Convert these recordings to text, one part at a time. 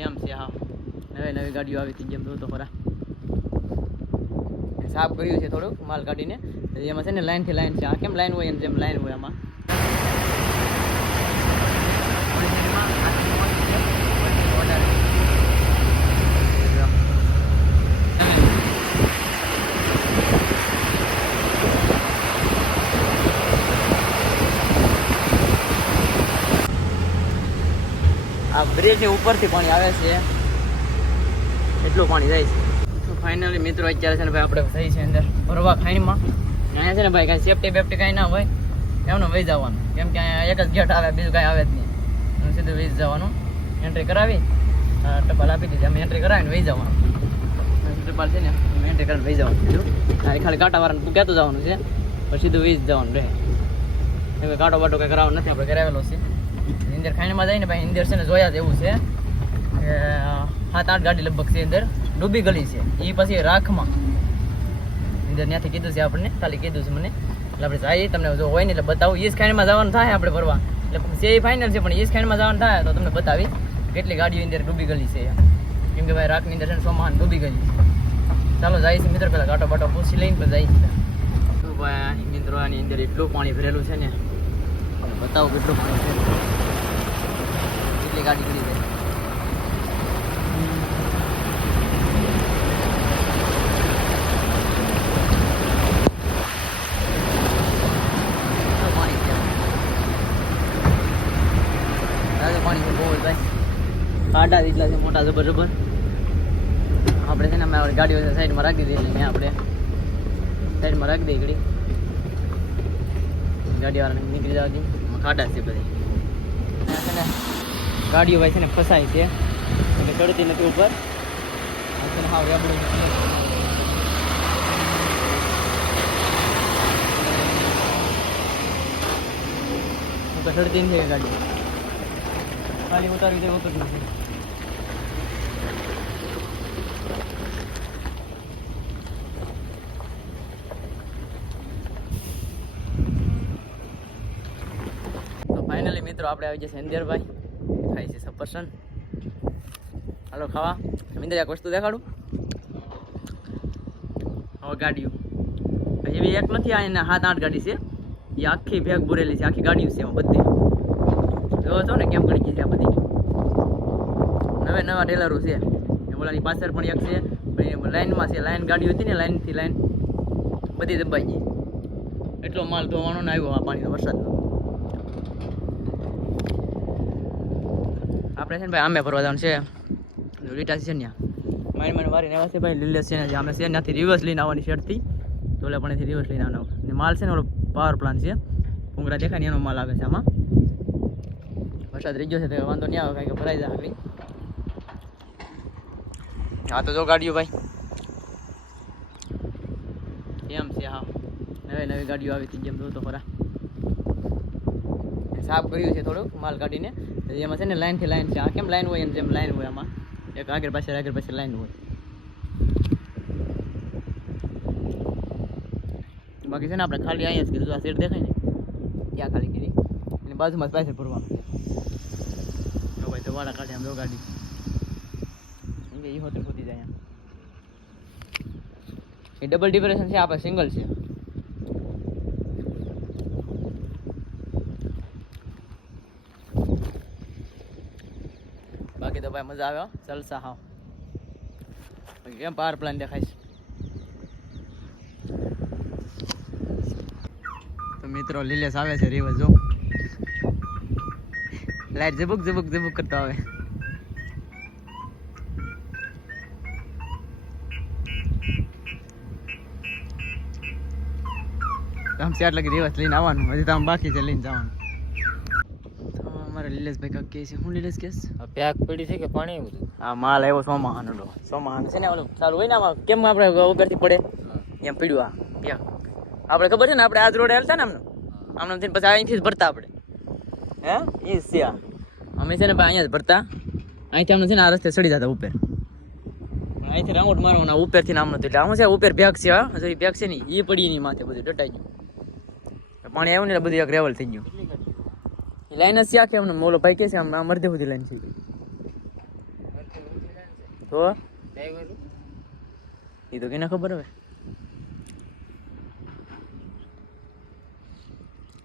એમ છે, હા. નવી નવી ગાડીઓ આવી હતી, જેમ તો ખરા. સાફ કર્યું છે થોડુંક માલ કાઢીને એમાં છે ને લાઈનથી લાઈન છે. આ કેમ લાઈન હોય એમ, જેમ લાઈન હોય આમાં? આ બ્રિજની ઉપરથી પાણી આવે છે. એટલું પાણી જાય છે. તો ફાઇનલી મિત્રો અત્યારે છે ને ભાઈ આપણે થઈ છે અંદર ભરવા ખાઈમાં અહીંયા છે ને ભાઈ કાંઈ સેફટી બેફટી કાંઈ ના હોય, એમને વહી જવાનું. કેમ કે અહીંયા એક જ ગેટ આવે, બીજું કાંઈ આવે જ નહીં. સીધું વહી જવાનું. એન્ટ્રી કરાવી ટપાલ આપી દીધી. અમે એન્ટ્રી કરાવીને વહી જવાનું. ટપાલ છે ને એન્ટ્રી કરીને વહી જવાનું આ ખાલી કાંટાવાળાને કહેતું જવાનું છે પછી સીધું વહી જવાનું રહે. કાંટો બાટો કંઈ કરાવવાનું નથી, આપણે કરાવેલો છે અંદર ખાણીમાં જઈને ભાઈ, અંદર છે ને જોયા જ એવું છે સાત આઠ ગાડી લગભગ છે અંદર. ડૂબી ગલી છે. એ પછી રાખમાં. અંદર ત્યાંથી કીધું છે આપણને, ખાલી કીધું છે મને. એટલે આપણે જઈએ, તમને જો હોય ને એટલે બતાવું. ઈસ ખાણીમાં જવાનું થાય આપણે ફરવા. એટલે છે એ ફાઇનલ છે, પણ ઈસ ખાણીમાં જવાનું થાય તો તમને બતાવી. કેટલી ગાડીઓ અંદર ડૂબી ગલી છે. કેમ કે ભાઈ, રાખની અંદર છે ને સોમાન ડૂબી ગઈ છે. ચાલો જાય છે મિત્રો, પેલા કાંટો બાટો પૂછી લઈને પણ જાય છે મિત્રો, આની અંદર એટલું પાણી ભરેલું છે ને. બતાવો કેટલું પાણી છે. કેટલી ગાડી કરી જાય કાંટા જેટલા છે, મોટા જબર જબર આપણે છે ને અમે આપણી ગાડીઓ સાઈડમાં રાખી દઈએ ને આપણે. સાઈડમાં રાખી દઈએ ઘડી. ગાડીવાળાને નીકળી જવા દઈએ. ખાડા છે બધી. ને ગાડીઓ ભાઈ છે ને ફસાય છે. એટલે ચડતી નથી ઉપર. હાવ રેબડું ચડતી નથી ગાડી. ખાલી ઉતારવી દે ઉતરતી નથી. તો ફાઇનલી મિત્રો, આપણે આવી જશે અંદરભાઈ ખાઈ છે સફરસન હાલો ખાવા. મિન્દર એક વસ્તુ દેખાડું. હવે ગાડીઓ. એવી એક નથી, આ એના સાત આઠ ગાડી છે. એ આખી ભેગ ભરેલી છે, આખી ગાડીઓ છે બધી. જોવો છો ને કેમ કરી ગઈ છે આ બધી. નવે નવા ટેલરો છે. એ ઓલાની પાછળ પણ એક છે લાઈનમાં છે. લાઈન ગાડી હતી ને, લાઈનથી લાઈન બધી દબાઈ ગઈ. એટલો માલ ધોવાનો ને આવ્યો આ પાણીનો વરસાદનો. આપણે છે ને ભાઈ આમે ફરવા જવાનું છે. લીટા છે ને મારી મને મારી એવા છે ભાઈ, લીલે છે. ને આમે છે ત્યાંથી રિવર્સ લઈને આવવાની શર્ટથી તો પણ રિવર્સ લઈને આવવાનું. ને માલ છે ને ઓલો પાવર પ્લાન્ટ છે. ભૂંગળા દેખાય ને એનો માલ આવે છે આમાં. વરસાદ રહી ગયો છે તો વાંધો નહીં આવે, કાંઈ કે ભરાઈ જાય હા, તો જો ગાડીઓ ભાઈ. એમ છે હા? નવી નવી ગાડીઓ આવી હતી, જેમ તો ખરા. સાફ કર્યું છે થોડુંક માલ કાઢીને. એમાં છે ને લાઈનથી લાઈન છે. આ કેમ લાઈન હોય એમ જેમ લાઈન હોય આમાં? એક આગળ પાછળ આગળ પાછળ લાઈન હોય. બાકી છે ને આપણે ખાલી અહીંયા જ કીધું, આ સીટ દેખાય ને? ત્યાં ખાલી કીધી. અને બાજુમાં જ પાછળ ભરવાનું જો ભાઈ, તો વાળા કાઢે આમ જો ગાડી એ હોતે ખોતી જાય એ ડબલ ડિપ્રેશન છે આપણે સિંગલ છે બાકી તો ભાઈ, મજા આવ્યો. જલસા હા કેમ પાવર પ્લાન દેખાય તો મિત્રો, લીલેશ આવે છે રિવર જો. લાઈટ ઝબુક ઝબુક ઝબુક કરતો આવે. આમ સેટ લગી દિવસ લઈને આવવાનું, હજી તો આમ બાકી છે, લઈને જવાનું. અમારે લીલેશભાઈ કાક કે છે. હું લીલેશ કહેશ? પેક પડી છે કે પાણી બધું આ માલ આવ્યો સોમાહાનો સો સોમાહાનો છે ને ઓલો? ચાલુ હોય ને આમાં? કેમ આપણે ઉપરથી પડે? એમ પીડ્યું આ. પેક આપણે ખબર છે ને આપણે આજ રોડે હાલતા ને આમનું? આમનું થઈને પછી અહીંથી જ ભરતા આપણે. હે? એ છે આ. અમે છે ને ભાઈ અહીંયા જ ભરતા. અહીંથી આમને છે ને આ રસ્તે ચડી જતા ઉપર. અહીંથી રાઉન્ડ મારવાના ઉપરથી નામ નતું એટલે આમ છે ઉપર બેગ છે હા? હજુ બેગ છે ને એ પડી એની માથે બધું ડટાઈ ગયું. પાણી આવ્યું ને બધું એક રેવલ થઈ ગયું. લાઈન જ આખી અમને ઓલો ભાઈ કે છે આમ આ મરદે સુધી લાઈન છે તો? એ તો કેને ખબર હવે?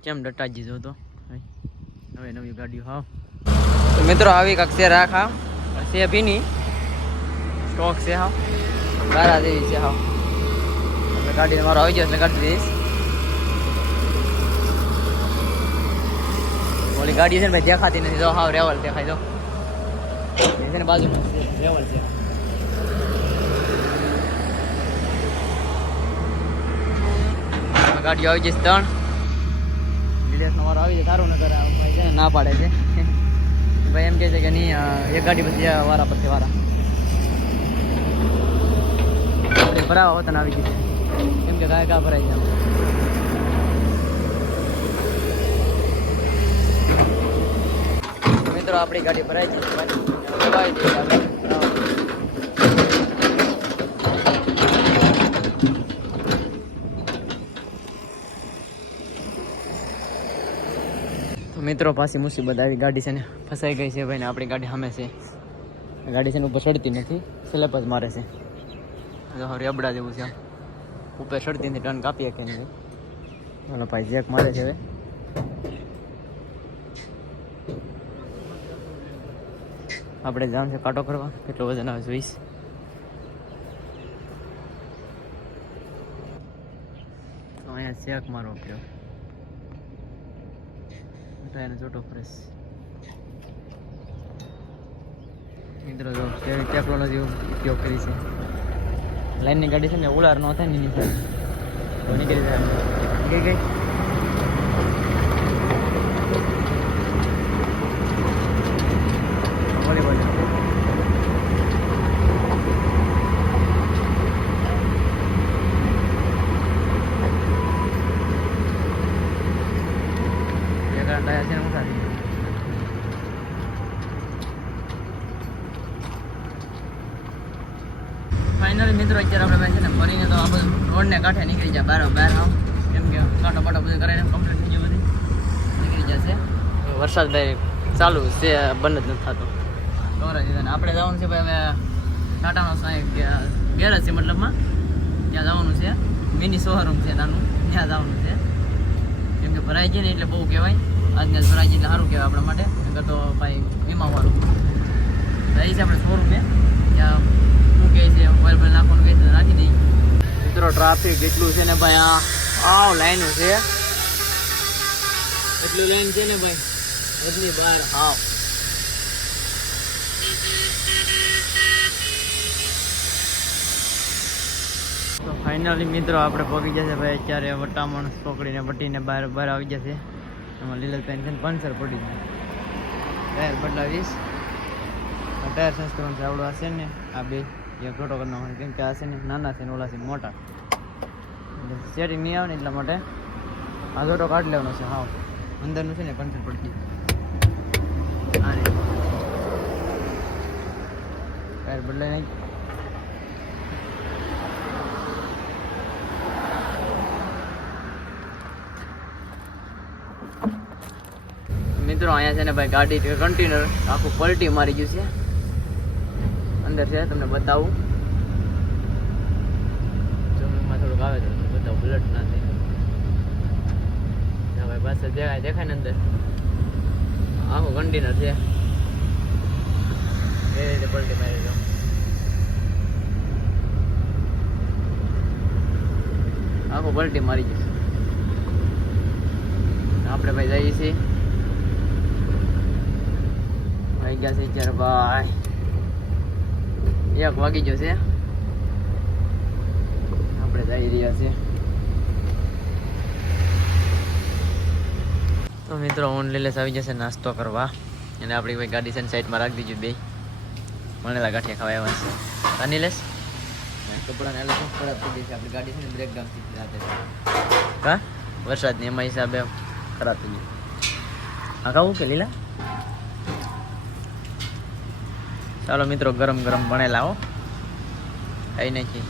કેમ ડટાજી જો તો? હવે નવી ગાડીઓ, હાવ. તો મિત્રો, આવી કાંક છે રાખા છે ભીની. સ્ટોક છે હા બારા જેવી છે હા ગાડી મારો આવી ગયો, એટલે કાઢી દઈશ. ઓલી ગાડી છે ને ભાઈ દેખાતી નથી. જો હાવ રેવલ દેખાય જો. એ છે ને બાજુમાં છે, રેવલ છે. આ ગાડીઓ આવી જશે ત્રણ. વિદેશનો વારો આવી જાય સારું ન કરે આ ભાઈ છે ને ના પાડે છે. ભાઈ એમ કહે છે કે નહીં અ, એક ગાડી પછી આ વારા પછી વારા. આપણે ભરાવા વતન આવી ગઈ. છે કેમ કે ગાય ગા ભરાઈ જાય મિત્રો, આપણી ગાડી ભરાઈ છે. તો મિત્રો, પાછી મુસીબત આવી. ગાડી છે ને ફસાઈ ગઈ છે ભાઈ ને આપણી ગાડી સામે છે. ગાડી છે ને ઉપર ચડતી નથી સ્લેપ જ મારે છે. રેબડા જેવું છે. ઉપર ચડતી નથી, ટન કાપીએ કે નહીં. ભાઈ, જેક મારે છે હવે. આપણે જામ છે કાંટો કરવા કેટલો વજન આવે જોઈશ અહીંયા ચેક મારો ઉપયોગ એને ચોટો ફ્રેશ મિત્રો, જો કેવી ટેકનોલોજી ઉપયોગ કરી છે. લાઈનની ગાડી છે ને, ઉલાર ન થાય ને નીકળી જાય. ગઈ ગઈ ફાઇનલી મિત્રો અત્યારે આપણે છે ને ફરીને તો આ બધું રોડને કાંઠે નીકળી જાય બાર બહાર આમ કેમ કે કાંટો બાટો બધું કરીને કમ્પ્લીટ થઈ ગયું બધું. નીકળી જશે વરસાદ ભાઈ ચાલુ છે બંધ જ નથી થતો. ખબર જ આપણે જવાનું છે ભાઈ હવે ટાટાનો સાહેબ ગેરેજ છે મતલબમાં. ત્યાં જવાનું છે. મિની શોરૂમ છે નાનું. ત્યાં જવાનું છે. કેમ કે ભરાઈ જાય ને એટલે બહુ કહેવાય. આજને આજ ભરાઈ જાય એટલે સારું કહેવાય આપણા માટે. નગર તો ભાઈ વીમાવાળું રહી છે આપણે શોરૂમ છે ત્યાં શું કહે છે મોબાઈલ પર નાખવાનું કહે છે તો નાખી દઈએ મિત્રો ટ્રાફિક એટલું છે ને ભાઈ આ આવ લાઈનો છે. એટલું લાઈન છે ને ભાઈ. એટલી બહાર આવ. તો ફાઇનલી મિત્રો આપણે પગી જશે ભાઈ અત્યારે વટામણ પકડીને વટીને બહાર બહાર આવી જશે એમાં લીલા પેન છે પંચર પડી જાય ટાયર બદલાવીશ. ટાયર સંસ્કરણ છે આવડું હશે ને? આ બે જે ઘટો કરી નાખવાનો કેમ કે આ છે ને નાના છે ને ઓલા છે મોટા. સેટિંગ નહીં આવે ને એટલા માટે આ ઘટો કાઢી લેવાનો છે હા અંદરનું છે ને પંચર પડતી. આ રીતે ટાયર બદલાઈ નાખી મિત્રો, અહીંયા છે ને ભાઈ ગાડી કન્ટેનર આખું પલટી મારી ગયું છે. અંદર છે, તમને બતાવું જમીનમાં થોડુંક આવે તો તમને બતાવું બુલેટ ના થાય ના દેખાય દેખાય ને અંદર. આખું કન્ટેનર છે. એ રીતે પલટી મારી દો આખું પલટી મારી જશે આપણે ભાઈ જઈએ છીએ. વાગી ગયા છે ભાઈ. એક વાગી ગયો છે. આપણે જઈ રહ્યા છીએ. તો મિત્રો ઓન લેસ આવી જશે નાસ્તો કરવા. અને આપણી ભાઈ ગાડી છે ને સાઈડમાં રાખી દીધું બે. મણેલા ગાંઠિયા ખાવા આવ્યા છે. અનિલેશ કપડાને એટલે શું ખરાબ થઈ ગઈ છે. આપણી ગાડી છે ને બ્રેકડાઉન થઈ ગઈ રાતે. હા? વરસાદની એમાં હિસાબે ખરાબ થઈ ગઈ. હા ખાવું કે લીલા? ચાલો મિત્રો ગરમ ગરમ ભણેલા હો. કઈ નથી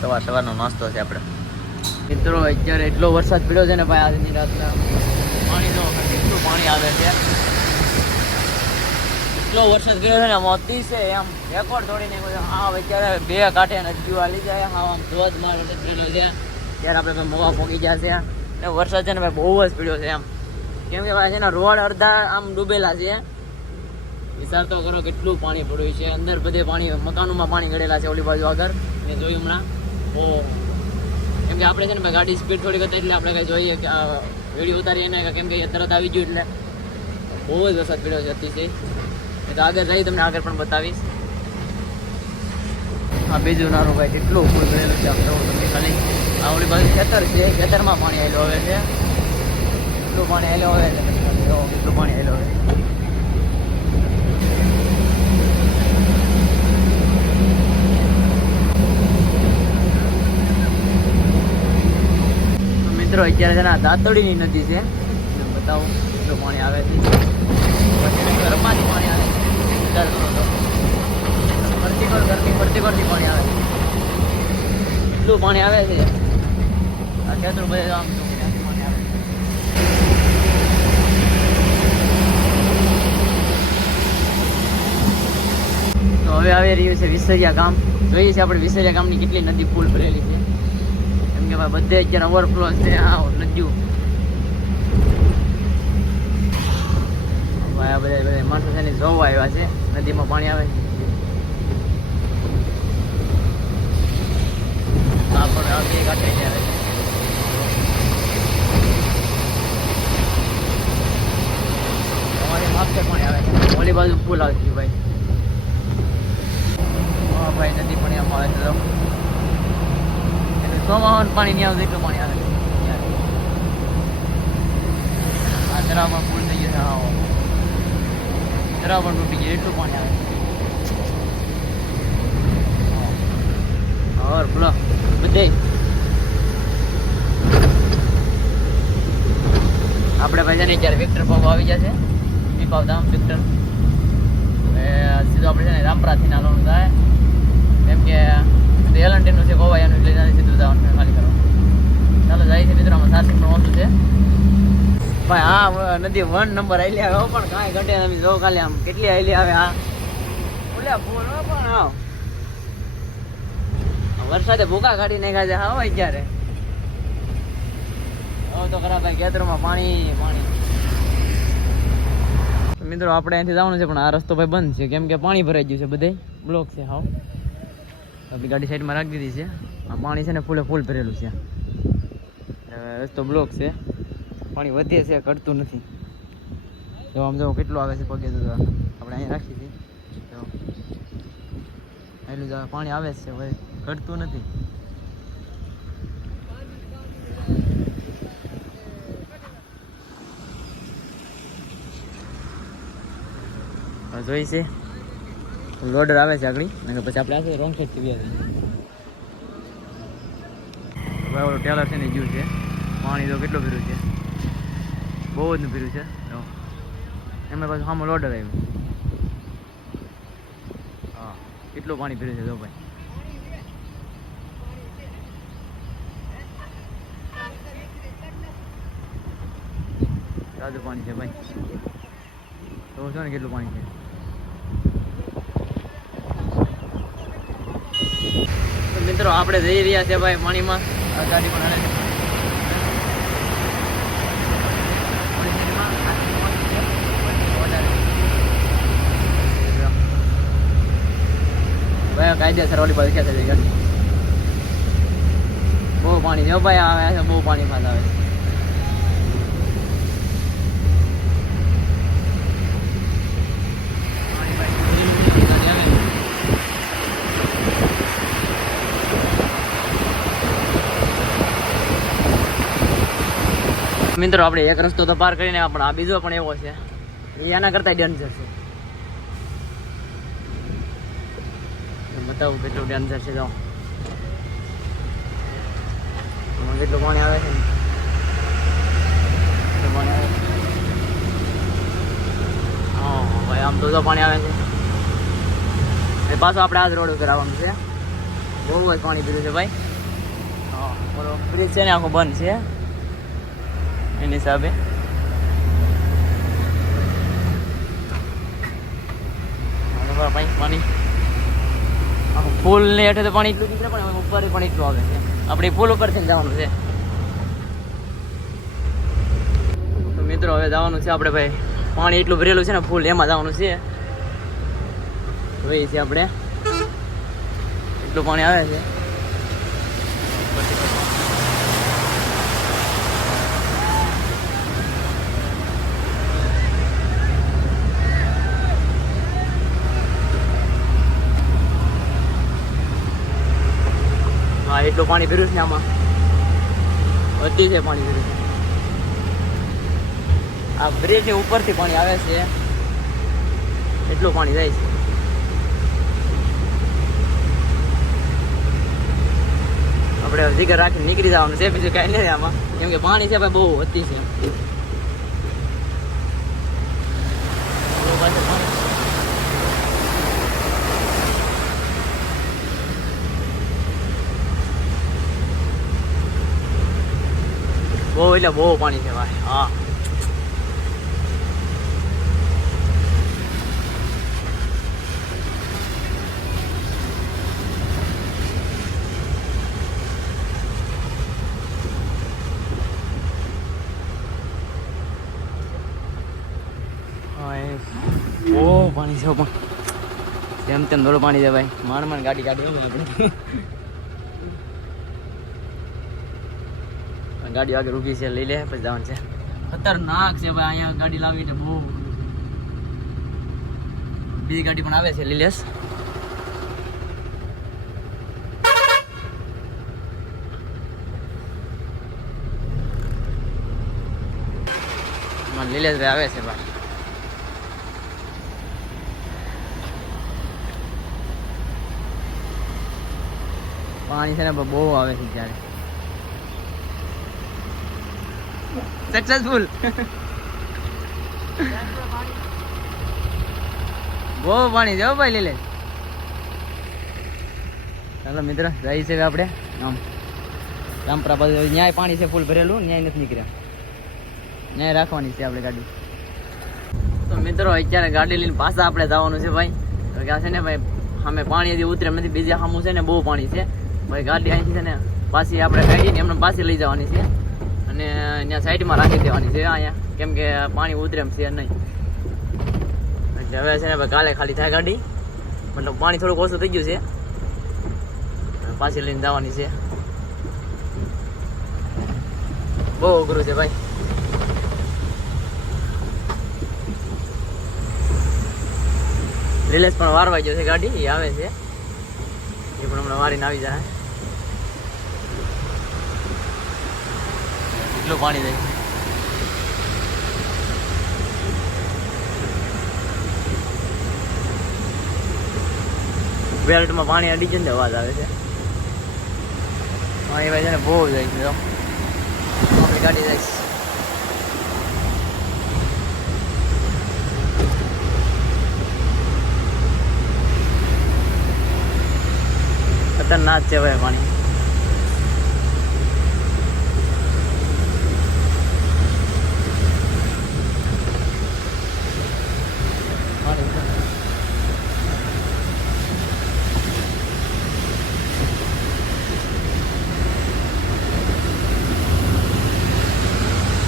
સવાર સવારનો નાસ્તો છે આપણે. મિત્રો, અત્યારે એટલો વરસાદ પડ્યો છે ને ભાઈ, આજની રાતના. પાણી જો કેટલું પાણી આવે છે. એટલો વરસાદ ગયો છે ને, આમ અતિશય એમ રેકોર્ડ તોડીને હા અત્યારે બે કાંઠે નદીઓ હાલી જાય હા, આમ ધોધમાર વરસાદ પડેલો છે. ત્યારે આપણે મોવા પોગી છે. ને વરસાદ છે ને ભાઈ, બહુ જ પીડ્યો છે એમ. કેમ કે ભાઈ, છે ને, રોડ અડધા આમ ડૂબેલા છે. વિચાર તો કરો કેટલું પાણી પડ્યું છે. અંદર બધે પાણી, મકાનોમાં પાણી ગળેલા છે ઓલી બાજુ આગળ. મેં જોયું હમણાં. ઓ કેમ કે આપણે છે ને ગાડી સ્પીડ થોડીક હતી એટલે આપણે કઈ જોઈએ કે વીડિયો ઉતારીએ ને કેમ કે તરત આવી ગયું એટલે બહુ જ વરસાદ પડ્યો છે અતિશય તો આગળ જઈ તમને આગળ પણ બતાવીશ. આ બીજું નાનું ભાઈ કેટલું ફૂલ ભરેલું છે આપણે તમને ખાલી. આ ઓલી બાજુ ખેતર છે, ખેતરમાં પાણી આવેલું હવે છે. કેટલું પાણી આવેલું છે? તમે કેટલું પાણી આવેલું હવે તો મિત્રો, અત્યારે છે ને દાંતડીની નદી છે. બતાવો, કેટલું પાણી આવે છે. પછી ઘરમાંથી પાણી આવે છે. વિચાર કરો તો. ફરતી કરતી પાણી આવે છે. એટલું પાણી આવે છે? આ ખેતર બધે આમ પાણી આવે તો હવે આવી રહ્યું છે વિસરિયા ગામ. જોઈએ છે આપણે વિસરિયા ગામની કેટલી નદી ફૂલ ભરેલી છે. કેમ કે ભાઈ બધે અત્યારે ઓવરફ્લો છે આ નદીઓ ભાઈ, આ બધા બધા માણસો છે ને જોવા આવ્યા છે. નદીમાં પાણી આવે. છે આ બે કાંઠે આવે છે પાણી આવે ઓલી બાજુ પુલ આવતી ભાઈ હા, ભાઈ, નદી પણ એમ આવે તો ચોમાસામાં પાણી નહીં આવતું એટલું પાણી આવે. આ તળાવમાં પુલ થઈ જશે હા. પણ તૂટી જાય એટલું પાણી આવે. ઓર બોલો. બધે. આપણે ભાઈ છે જ્યારે વિક્ટર પબ આવી જશે પીપાવ ધામ વિક્ટર. સીધું આપણે છે ને રામપરાથી નાનું થાય. કેમ કે એલન્ટીનું છે ગોવાયાનું એટલે ત્યાંથી સીધું જવાનું ખાલી કરવાનું ચાલો જાય છે મિત્રો, આમાં સારસિંગ પણ ઓછું છે. ભાઈ હા નદી વન નંબર આઈલી આવે પણ કાંઈ ઘટે તમે જો ખાલી આમ કેટલી આઈલી આવે, હા. ઓલ્યા ફોન હો, પણ હા વરસાદે ભૂકા કાઢી નાખ્યા છે, હા ભાઈ ક્યારે હવે તો ખરા, ભાઈ, ખેતરોમાં પાણી પાણી. મિત્રો, આપણે અહીંથી જવાનું છે, પણ આ રસ્તો, ભાઈ, બંધ છે. કેમ કે પાણી ભરાઈ ગયું છે બધે બ્લોક છે હાવ આપણી ગાડી સાઈડમાં રાખી દીધી છે. આ પાણી છે ને ફૂલે ફૂલ ભરેલું છે. રસ્તો બ્લોક છે. પાણી વધે છે, ઘટતું નથી. જો આમ જો કેટલું આવે છે પગે, તો આપણે અહીંયા રાખી છીએ એટલું જ પાણી આવે છે, હવે ઘટતું નથી. જોઈ છે. લોડર આવે છે આગળ. અને પછી આપણે આ રોંગ સાઈડથી બી આવી ટેલર છે ને જ્યુ છે. પાણી તો કેટલું ભીરું છે? બહુ જ ભીરું છે. એમાં પાછું સામે લોડર આવ્યું. હા, કેટલું પાણી ભીરું છે, જો ભાઈ. તાજું પાણી છે, ભાઈ. તો છો ને કેટલું પાણી છે? મિત્રો, આપણે જઈ રહ્યા છે ભાઈ પાણીમાં ગાડી પણ હાલે કાયદેસર ઓલી ક્યાં બહુ પાણી જો ભાઈ આવે છે, બહુ પાણી પાસ આવે છે પાણી ભાઈ ગાડી આવે છે. મિત્રો, આપણે એક રસ્તો તો પાર કરીને, પણ આ બીજો પણ એવો છે. એ એના કરતા ડેન્જર છે. બતાવું કેટલું ડેન્જર છે જો આમાં કેટલું પાણી આવે છે? પાણી આવે છે? ભાઈ, આમ તો પાણી આવે છે. એ પાછો આપણે આ જ રોડ ઉપર આવવાનું છે. બહુ જ પાણી પીધું છે, ભાઈ. હા બ્રિજ છે ને, આખો બંધ છે. એની હિસાબે. પાણી. પાણી ફૂલ ને હેઠળ તો પાણી એટલું નીકળે, પણ ઉપર પણ એટલું આવે છે. આપણે ફૂલ ઉપર થઈને જવાનું છે. તો મિત્રો, હવે જવાનું છે આપણે, ભાઈ. પાણી એટલું ભરેલું છે ને, ફૂલ એમાં જવાનું છે. જોઈએ છીએ આપણે. એટલું પાણી આવે છે. એટલું પાણી ભર્યું છે આમાં? વધી છે પાણી ભર્યું. આ બ્રિજ ઉપરથી પાણી આવે છે. એટલું પાણી જાય છે. આપણે જીગર રાખીને નીકળી જવાનું છે, બીજું કાંઈ નથી આમાં. કેમ કે પાણી છે, ભાઈ, બહુ વધી છે બહુ પાછળ પાણી. બહુ એટલે બહુ પાણી છે ભાઈ હા બહુ પાણી છે પણ. તેમ તેમ થોડું પાણી છે ભાઈ. માંડ માંડ ગાડી કાઢી આપણે. ગાડી આગળ ઊભી છે, લઈ લે, પછી જવાનું છે. ખતરનાક છે ભાઈ, અહીંયા ગાડી લાવી એટલે બહુ. બીજી ગાડી પણ આવે છે, લીલેશ. માં લીલેશભાઈ આવે છે ભાઈ. પાણી છે ને બહુ આવે છે ત્યારે સક્સેસફુલ બહુ પાણી છે ભાઈ, લીલે. ચાલો મિત્ર જઈ છે આપણે. આમ, રામપરા બાજુ ન્યાય પાણી છે ફૂલ ભરેલું, ન્યાય નથી નીકળ્યા. ન્યાય રાખવાની છે આપણે ગાડી. તો મિત્રો, અત્યારે ગાડી લઈને પાછા આપણે જવાનું છે ભાઈ. તો કે આ છે ને ભાઈ, સામે પાણી હજી ઉતરે નથી, બીજા સામું છે ને બહુ પાણી છે. ભાઈ, ગાડી અહીંથી છે ને પાછી આપણે કાઢીને એમને પાછી લઈ જવાની છે. અને ત્યાં સાઈડમાં રાખી દેવાની છે અહીંયા. કેમ કે પાણી ઉતરે છે નહીં. હવે છે ને કાલે ખાલી થાય ગાડી. મતલબ પાણી થોડુંક ઓછું થઈ ગયું છે. પાછી લઈને જવાની છે. બહુ અઘરું છે ભાઈ. રિલેસ પણ વારવાઈ ગયો છે ગાડી, એ આવે છે. એ પણ હમણાં વારીને આવી જાય. એટલું પાણી થાય બેલ્ટમાં પાણી અડી જાય ને અવાજ આવે છે. પાણી ભાઈ છે ને બહુ જાય છે. આપણી ગાડી જાય ખતરનાક છે ભાઈ પાણી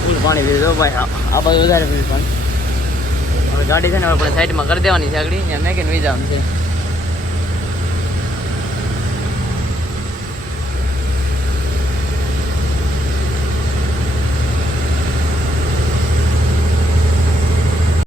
ફૂલ પાણી પીધું ભાઈ આ આ બાજુ વધારે ભીડ પણ. ગાડી છે ને આપણે સાઈડમાં કરી દેવાની છે આગળ. મેં કે વી જવાનું છે.